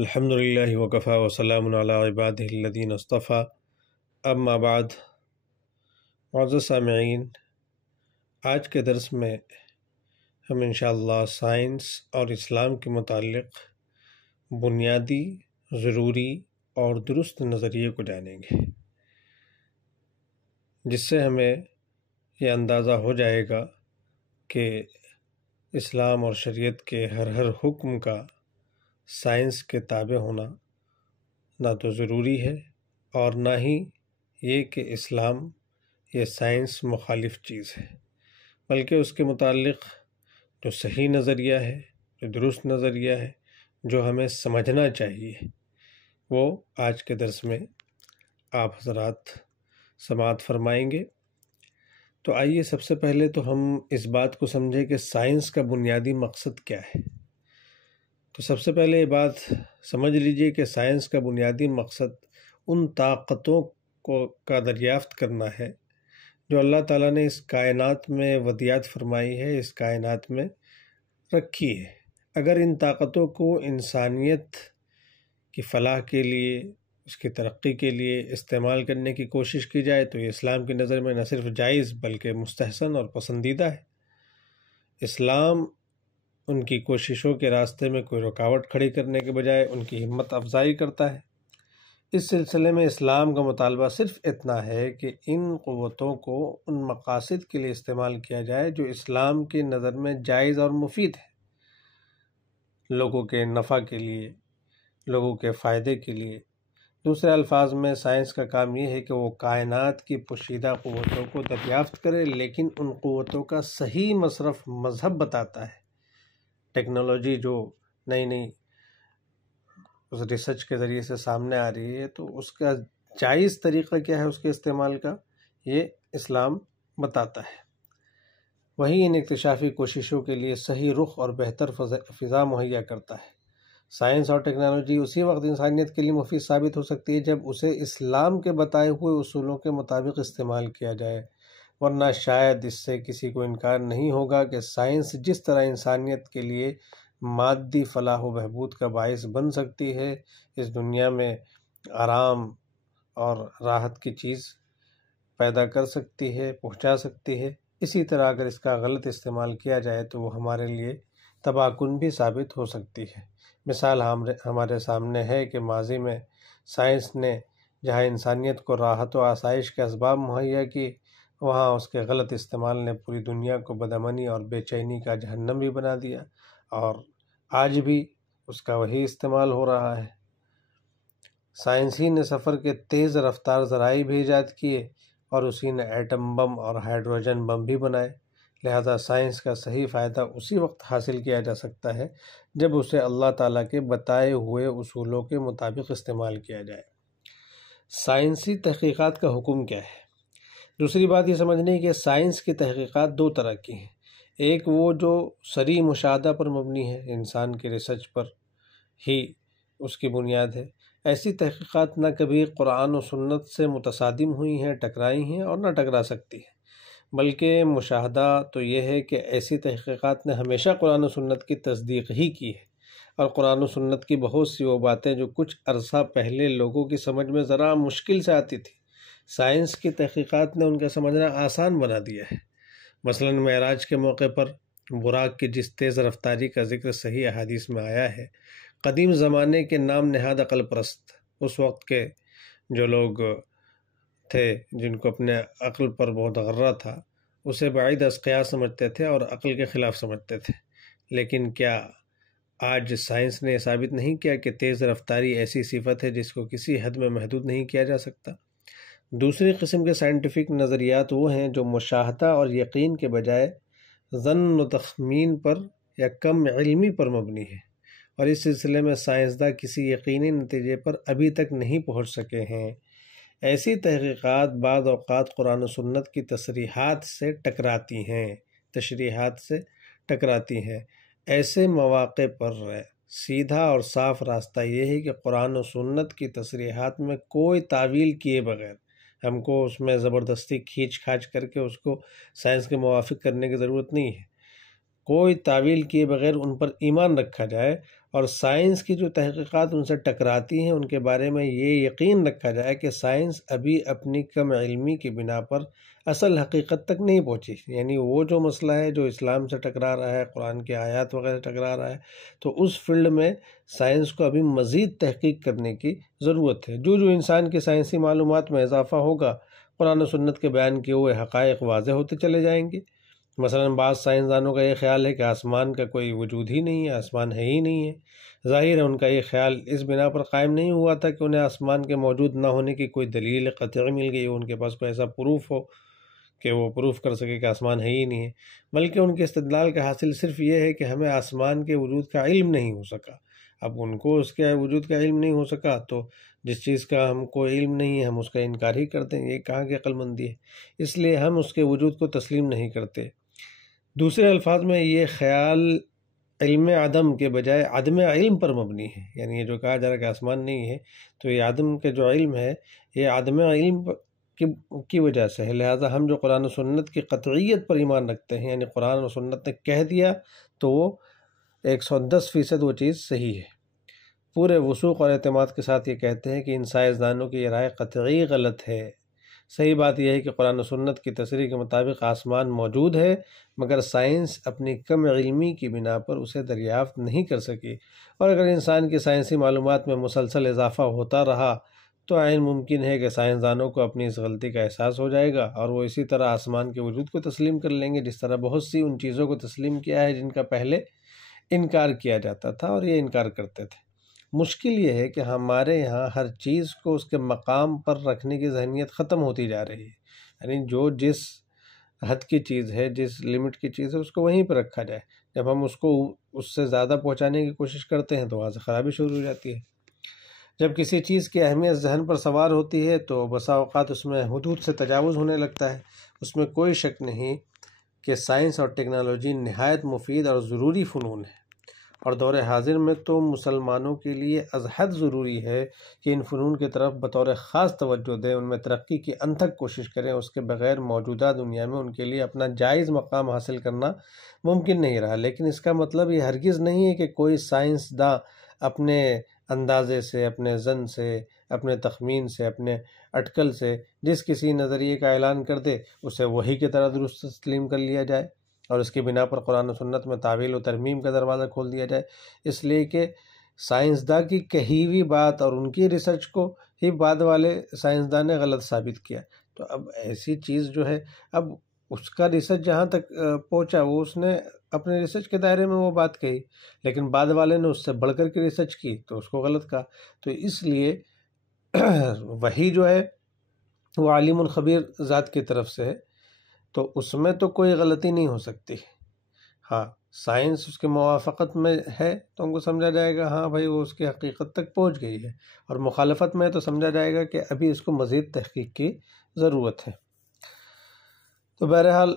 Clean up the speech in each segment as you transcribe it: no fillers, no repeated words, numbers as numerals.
الحمد للہ وکفیٰ وسلام علی عبادہ الذین اصطفیٰ اما بعد۔ معزز سامعین، آج کے درس میں ہم انشاءاللہ سائنس اور اسلام کے متعلق بنیادی، ضروری اور درست نظریے کو جانیں گے، جس سے ہمیں یہ اندازہ ہو جائے گا کہ اسلام اور شریعت کے ہر حکم کا سائنس کے تابع ہونا نہ تو ضروری ہے اور نہ ہی یہ کہ اسلام یہ سائنس مخالف چیز ہے، بلکہ اس کے متعلق جو صحیح نظریہ ہے، جو درست نظریہ ہے، جو ہمیں سمجھنا چاہیے، وہ آج کے درس میں آپ حضرات سماعت فرمائیں گے۔ تو آئیے سب سے پہلے تو ہم اس بات کو سمجھیں کہ سائنس کا بنیادی مقصد کیا ہے۔ تو سب سے پہلے یہ بات سمجھ لیجئے کہ سائنس کا بنیادی مقصد ان طاقتوں کا دریافت کرنا ہے جو اللہ تعالیٰ نے اس کائنات میں ودیعت فرمائی ہے، اس کائنات میں رکھی ہے۔ اگر ان طاقتوں کو انسانیت کی فلاح کے لیے، اس کی ترقی کے لیے استعمال کرنے کی کوشش کی جائے تو یہ اسلام کی نظر میں نہ صرف جائز بلکہ مستحسن اور پسندیدہ ہے۔ اسلام ان کی کوششوں کے راستے میں کوئی رکاوٹ کھڑی کرنے کے بجائے ان کی ہمت افزائی کرتا ہے۔ اس سلسلے میں اسلام کا مطالبہ صرف اتنا ہے کہ ان قوتوں کو ان مقاصد کے لیے استعمال کیا جائے جو اسلام کی نظر میں جائز اور مفید ہے، لوگوں کے نفع کے لیے، لوگوں کے فائدے کے لیے۔ دوسرے الفاظ میں سائنس کا کام یہ ہے کہ وہ کائنات کی پوشیدہ قوتوں کو دریافت کرے، لیکن ان قوتوں کا صحیح مصرف مذہب بتاتا ہے۔ ٹیکنالوجی جو نئی اس ریسرچ کے ذریعے سے سامنے آ رہی ہے، تو اس کا جائز طریقہ کیا ہے اس کے استعمال کا، یہ اسلام بتاتا ہے۔ وہی ان اکتشافی کوششوں کے لیے صحیح رخ اور بہتر فضا مہیا کرتا ہے۔ سائنس اور ٹیکنالوجی اسی وقت انسانیت کے لیے مفید ثابت ہو سکتی ہے جب اسے اسلام کے بتائے ہوئے اصولوں کے مطابق استعمال کیا جائے، ورنہ شاید اس سے کسی کو انکار نہیں ہوگا کہ سائنس جس طرح انسانیت کے لیے مادی فلاح و بہبود کا باعث بن سکتی ہے، اس دنیا میں آرام اور راحت کی چیز پیدا کر سکتی ہے، پہنچا سکتی ہے، اسی طرح اگر اس کا غلط استعمال کیا جائے تو وہ ہمارے لیے تباہ کن بھی ثابت ہو سکتی ہے۔ مثال ہمارے سامنے ہے کہ ماضی میں سائنس نے جہاں انسانیت کو راحت و آسائش کے اسباب مہیا کی، وہاں اس کے غلط استعمال نے پوری دنیا کو بدامنی اور بے چینی کا جہنم بھی بنا دیا، اور آج بھی اس کا وہی استعمال ہو رہا ہے۔ سائنسی نے سفر کے تیز رفتار ذرائع بھی ایجاد کیے اور اسی نے ایٹم بم اور ہائیڈروجن بم بھی بنائے، لہذا سائنس کا صحیح فائدہ اسی وقت حاصل کیا جا سکتا ہے جب اسے اللہ تعالیٰ کے بتائے ہوئے اصولوں کے مطابق استعمال کیا جائے۔ سائنسی تحقیقات کا حکم کیا ہے؟ دوسری بات یہ سمجھنے کہ سائنس کی تحقیقات دو طرح کی ہیں۔ ایک وہ جو صریح مشاہدہ پر مبنی ہے، انسان کے ریسرچ پر ہی اس کی بنیاد ہے۔ ایسی تحقیقات نہ کبھی قرآن و سنت سے متصادم ہوئی ہیں، ٹکرائی ہیں اور نہ ٹکرا سکتی ہیں، بلکہ مشاہدہ تو یہ ہے کہ ایسی تحقیقات نے ہمیشہ قرآن و سنت کی تصدیق ہی کی ہے، اور قرآن و سنت کی بہت سی وہ باتیں جو کچھ عرصہ پہلے لوگوں کی سمجھ میں ذرا مشکل سے آتی تھی، سائنس کی تحقیقات نے ان کا سمجھنا آسان بنا دیا ہے۔ مثلاً معراج کے موقع پر براق کی جس تیز رفتاری کا ذکر صحیح احادیث میں آیا ہے، قدیم زمانے کے نام نہاد عقل پرست، اس وقت کے جو لوگ تھے جن کو اپنے عقل پر بہت غرہ تھا، اسے بعید از قیاس سمجھتے تھے اور عقل کے خلاف سمجھتے تھے۔ لیکن کیا آج سائنس نے ثابت نہیں کیا کہ تیز رفتاری ایسی صفت ہے جس کو کسی حد میں محدود نہیں کیا جا سکتا؟ دوسری قسم کے سائنٹیفک نظریات وہ ہیں جو مشاہدہ اور یقین کے بجائے ظن و تخمین پر یا کم علمی پر مبنی ہے، اور اس سلسلے میں سائنسداں کسی یقینی نتیجے پر ابھی تک نہیں پہنچ سکے ہیں۔ ایسی تحقیقات بعض اوقات قرآن و سنت کی تشریحات سے ٹکراتی ہیں۔ ایسے مواقع پر سیدھا اور صاف راستہ یہ ہے کہ قرآن و سنت کی تصریحات میں کوئی تعویل کیے بغیر، ہم کو اس میں زبردستی کھینچ کھانچ کر کے اس کو سائنس کے موافق کرنے کی ضرورت نہیں ہے، کوئی تعویل کیے بغیر ان پر ایمان رکھا جائے اور سائنس کی جو تحقیقات ان سے ٹکراتی ہیں ان کے بارے میں یہ یقین رکھا جائے کہ سائنس ابھی اپنی کم علمی کی بنا پر اصل حقیقت تک نہیں پہنچی، یعنی وہ جو مسئلہ ہے جو اسلام سے ٹکرا رہا ہے، قرآن کی آیات وغیرہ سے ٹکرا رہا ہے، تو اس فیلڈ میں سائنس کو ابھی مزید تحقیق کرنے کی ضرورت ہے۔ جو انسان کی سائنسی معلومات میں اضافہ ہوگا، قرآن و سنت کے بیان کیے ہوئے حقائق واضح ہوتے چلے جائیں گے۔ مثلا بعض سائنسدانوں کا یہ خیال ہے کہ آسمان کا کوئی وجود ہی نہیں ہے، آسمان ہے ہی نہیں ہے۔ ظاہر ہے ان کا یہ خیال اس بنا پر قائم نہیں ہوا تھا کہ انہیں آسمان کے موجود نہ ہونے کی کوئی دلیل قطعی مل گئی ہو، ان کے پاس کوئی ایسا پروف ہو کہ وہ پروف کر سکے کہ آسمان ہے ہی نہیں ہے، بلکہ ان کے استدلال کا حاصل صرف یہ ہے کہ ہمیں آسمان کے وجود کا علم نہیں ہو سکا۔ اب ان کو اس کے وجود کا علم نہیں ہو سکا تو جس چیز کا ہم کو علم نہیں ہے ہم اس کا انکار ہی کرتے ہیں، یہ کہاں کی عقل مندی ہے؟ اس لیے ہم اس کے وجود کو تسلیم نہیں کرتے۔ دوسرے الفاظ میں یہ خیال علم عدم کے بجائے عدم علم پر مبنی ہے، یعنی یہ جو کہا جا رہا ہے کہ آسمان نہیں ہے تو یہ عدم کے جو علم ہے یہ عدم علم کی وجہ سے ہے۔ لہٰذا ہم جو قرآن و سنت کی قطعیت پر ایمان رکھتے ہیں، یعنی قرآن و سنت نے کہہ دیا تو وہ 110% وہ چیز صحیح ہے، پورے وثوق اور اعتماد کے ساتھ یہ کہتے ہیں کہ ان سائنسدانوں کی یہ رائے قطعی غلط ہے۔ صحیح بات یہ ہے کہ قرآن و سنت کی تصریح کے مطابق آسمان موجود ہے، مگر سائنس اپنی کم علمی کی بنا پر اسے دریافت نہیں کر سکی، اور اگر انسان کی سائنسی معلومات میں مسلسل اضافہ ہوتا رہا تو عین ممکن ہے کہ سائنسدانوں کو اپنی اس غلطی کا احساس ہو جائے گا اور وہ اسی طرح آسمان کے وجود کو تسلیم کر لیں گے جس طرح بہت سی ان چیزوں کو تسلیم کیا ہے جن کا پہلے انکار کیا جاتا تھا اور یہ انکار کرتے تھے۔ مشکل یہ ہے کہ ہمارے یہاں ہر چیز کو اس کے مقام پر رکھنے کی ذہنیت ختم ہوتی جا رہی ہے، یعنی جو جس حد کی چیز ہے، جس لمٹ کی چیز ہے اس کو وہیں پہ رکھا جائے۔ جب ہم اس کو اس سے زیادہ پہنچانے کی کوشش کرتے ہیں تو وہاں سے خرابی شروع ہو جاتی ہے۔ جب کسی چیز کی اہمیت ذہن پر سوار ہوتی ہے تو بسا اوقات اس میں حدود سے تجاوز ہونے لگتا ہے۔ اس میں کوئی شک نہیں کہ سائنس اور ٹیکنالوجی نہایت مفید اور ضروری فنون ہے، اور دور حاضر میں تو مسلمانوں کے لیے از حد ضروری ہے کہ ان فنون کی طرف بطور خاص توجہ دیں، ان میں ترقی کی انتھک کوشش کریں۔ اس کے بغیر موجودہ دنیا میں ان کے لیے اپنا جائز مقام حاصل کرنا ممکن نہیں رہا، لیکن اس کا مطلب یہ ہرگز نہیں ہے کہ کوئی سائنسداں اپنے اندازے سے، اپنے ظن سے، اپنے تخمین سے، اپنے اٹکل سے جس کسی نظریے کا اعلان کر دے اسے وحی کی طرح درست تسلیم کر لیا جائے اور اس کی بنا پر قرآن و سنت میں تعویل و ترمیم کا دروازہ کھول دیا جائے، اس لیے کہ سائنسداں کی کہی ہوئی بات اور ان کی ریسرچ کو ہی بعد والے سائنسداں نے غلط ثابت کیا۔ تو اب ایسی چیز جو ہے، اب اس کا ریسرچ جہاں تک پہنچا وہ اس نے اپنے ریسرچ کے دائرے میں وہ بات کہی، لیکن بعد والے نے اس سے بڑھ کر کے ریسرچ کی تو اس کو غلط کہا۔ تو اس لیے وحی جو ہے وہ عالم الخبیر ذات کی طرف سے ہے، تو اس میں تو کوئی غلطی نہیں ہو سکتی۔ ہاں سائنس اس کے موافقت میں ہے تو ہم کو سمجھا جائے گا ہاں بھائی وہ اس کی حقیقت تک پہنچ گئی ہے، اور مخالفت میں تو سمجھا جائے گا کہ ابھی اس کو مزید تحقیق کی ضرورت ہے۔ تو بہرحال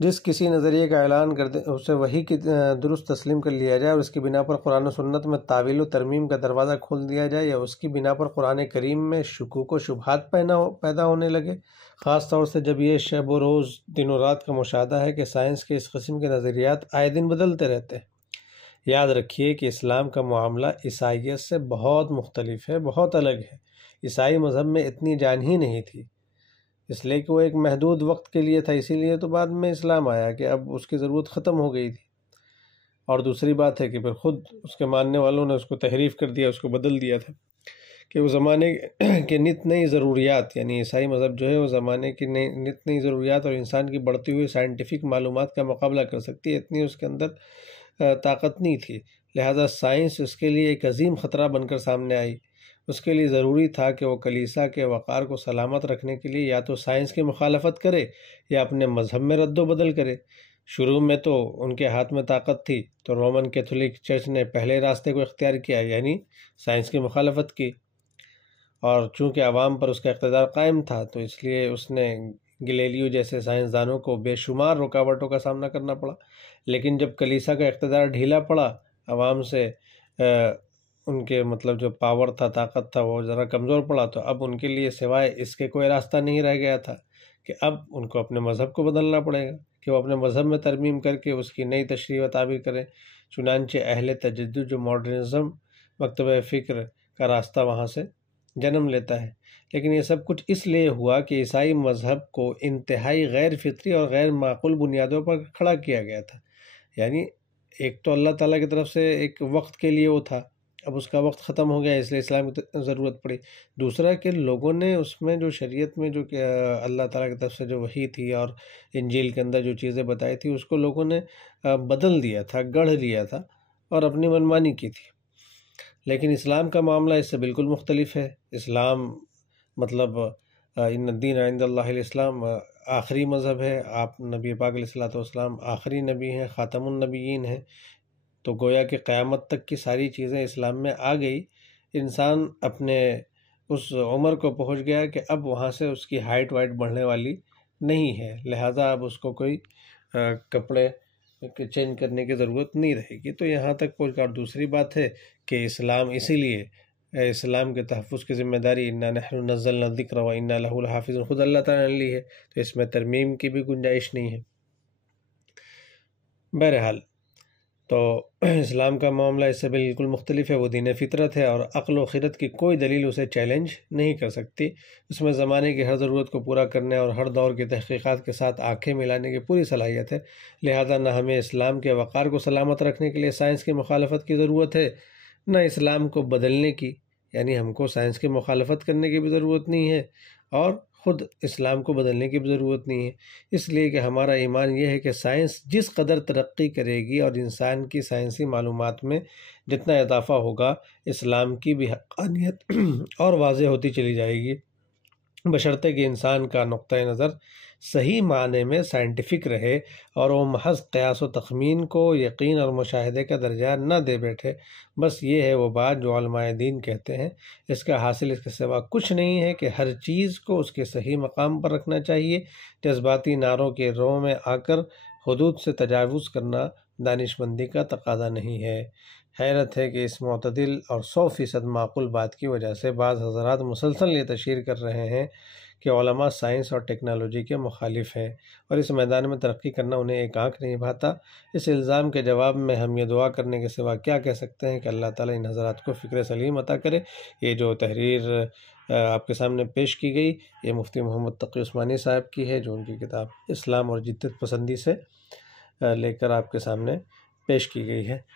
جس کسی نظریے کا اعلان کر دے اسے وحی کی درست تسلیم کر لیا جائے اور اس کی بنا پر قرآن و سنت میں تعویل و ترمیم کا دروازہ کھول دیا جائے، یا اس کی بنا پر قرآن کریم میں شکوک و شبہات پیدا ہونے لگے، خاص طور سے جب یہ شب و روز دن و رات کا مشاہدہ ہے کہ سائنس کے اس قسم کے نظریات آئے دن بدلتے رہتے ہیں۔ یاد رکھیے کہ اسلام کا معاملہ عیسائیت سے بہت مختلف ہے، بہت الگ ہے۔ عیسائی مذہب میں اتنی جان ہی نہیں تھی، اس لیے کہ وہ ایک محدود وقت کے لیے تھا، اسی لیے تو بعد میں اسلام آیا کہ اب اس کی ضرورت ختم ہو گئی تھی۔ اور دوسری بات ہے کہ پھر خود اس کے ماننے والوں نے اس کو تحریف کر دیا، اس کو بدل دیا تھا کہ وہ زمانے کے نت نئی ضروریات، یعنی عیسائی مذہب جو ہے وہ زمانے کی نت نئی ضروریات اور انسان کی بڑھتی ہوئی سائنٹیفک معلومات کا مقابلہ کر سکتی ہے، اتنی اس کے اندر طاقت نہیں تھی، لہذا سائنس اس کے لیے ایک عظیم خطرہ بن کر سامنے آئی۔ اس کے لیے ضروری تھا کہ وہ کلیسا کے وقار کو سلامت رکھنے کے لیے یا تو سائنس کی مخالفت کرے یا اپنے مذہب میں رد و بدل کرے۔ شروع میں تو ان کے ہاتھ میں طاقت تھی تو رومن کیتھولک چرچ نے پہلے راستے کو اختیار کیا، یعنی سائنس کی مخالفت کی، اور چونکہ عوام پر اس کا اقتدار قائم تھا تو اس لیے اس نے گلیلیو جیسے سائنسدانوں کو بے شمار رکاوٹوں کا سامنا کرنا پڑا۔ لیکن جب کلیسا کا اقتدار ڈھیلا پڑا، عوام سے ان کے مطلب جو پاور تھا، طاقت تھا، وہ ذرا کمزور پڑا، تو اب ان کے لیے سوائے اس کے کوئی راستہ نہیں رہ گیا تھا کہ اب ان کو اپنے مذہب کو بدلنا پڑے گا۔ کہ وہ اپنے مذہب میں ترمیم کر کے اس کی نئی تشریح و تعبیر کریں۔ چنانچہ اہل تجدد جو ماڈرنزم مکتبہ فکر کا راستہ وہاں سے جنم لیتا ہے، لیکن یہ سب کچھ اس لیے ہوا کہ عیسائی مذہب کو انتہائی غیر فطری اور غیر معقول بنیادوں پر کھڑا کیا گیا تھا۔ یعنی ایک تو اللہ تعالیٰ کی طرف سے ایک وقت کے لیے وہ تھا، اب اس کا وقت ختم ہو گیا اس لیے اسلام کی ضرورت پڑی۔ دوسرا کہ لوگوں نے اس میں جو شریعت میں جو کہ اللہ تعالیٰ کی طرف سے جو وحی تھی اور انجیل کے اندر جو چیزیں بتائی تھی اس کو لوگوں نے بدل دیا تھا، گڑھ لیا تھا اور اپنی منمانی کی تھی۔ لیکن اسلام کا معاملہ اس سے بالکل مختلف ہے۔ اسلام مطلب ان الدین عند اللہ الاسلام آخری مذہب ہے۔ آپ نبی پاک علیہ الصلوۃ والسلام آخری نبی ہیں، خاتم النبیین ہیں، تو گویا کہ قیامت تک کی ساری چیزیں اسلام میں آ گئی۔ انسان اپنے اس عمر کو پہنچ گیا کہ اب وہاں سے اس کی ہائٹ وائٹ بڑھنے والی نہیں ہے، لہٰذا اب اس کو کوئی کپڑے چینج کرنے کی ضرورت نہیں رہے گی۔ تو یہاں تک پہنچ کر دوسری بات ہے کہ اسلام اسی لیے اسلام کے تحفظ کی ذمہ داری انا نحن نزلنا الذکر و انا لہ لحافظون خود اللہ تعالیٰ نے لی ہے، تو اس میں ترمیم کی بھی گنجائش نہیں ہے۔ بہرحال تو اسلام کا معاملہ اس سے بالکل مختلف ہے، وہ دین فطرت ہے اور عقل و خرد کی کوئی دلیل اسے چیلنج نہیں کر سکتی۔ اس میں زمانے کی ہر ضرورت کو پورا کرنے اور ہر دور کی تحقیقات کے ساتھ آنکھیں ملانے کی پوری صلاحیت ہے، لہذا نہ ہمیں اسلام کے وقار کو سلامت رکھنے کے لیے سائنس کی مخالفت کی ضرورت ہے، نہ اسلام کو بدلنے کی، یعنی ہم کو سائنس کی مخالفت کرنے کی بھی ضرورت نہیں ہے اور خود اسلام کو بدلنے کی بھی ضرورت نہیں ہے، اس لیے کہ ہمارا ایمان یہ ہے کہ سائنس جس قدر ترقی کرے گی اور انسان کی سائنسی معلومات میں جتنا اضافہ ہوگا، اسلام کی بھی حقانیت اور واضح ہوتی چلی جائے گی، بشرطے کہ انسان کا نقطۂ نظر صحیح معنی میں سائنٹیفک رہے اور وہ محض قیاس و تخمین کو یقین اور مشاہدے کا درجہ نہ دے بیٹھے۔ بس یہ ہے وہ بات جو علماء دین کہتے ہیں، اس کا حاصل اس کے سوا کچھ نہیں ہے کہ ہر چیز کو اس کے صحیح مقام پر رکھنا چاہیے۔ جذباتی نعروں کے رو میں آ کر حدود سے تجاوز کرنا دانشمندی کا تقاضا نہیں ہے۔ حیرت ہے کہ اس معتدل اور 100% معقول بات کی وجہ سے بعض حضرات مسلسل یہ تشہیر کر رہے ہیں کہ علماء سائنس اور ٹیکنالوجی کے مخالف ہیں اور اس میدان میں ترقی کرنا انہیں ایک آنکھ نہیں بھاتا۔ اس الزام کے جواب میں ہم یہ دعا کرنے کے سوا کیا کہہ سکتے ہیں کہ اللہ تعالیٰ ان حضرات کو فکر سلیم عطا کرے۔ یہ جو تحریر آپ کے سامنے پیش کی گئی، یہ مفتی محمد تقی عثمانی صاحب کی ہے، جو ان کی کتاب اسلام اور جدت پسندی سے لے کر آپ کے سامنے پیش کی گئی ہے۔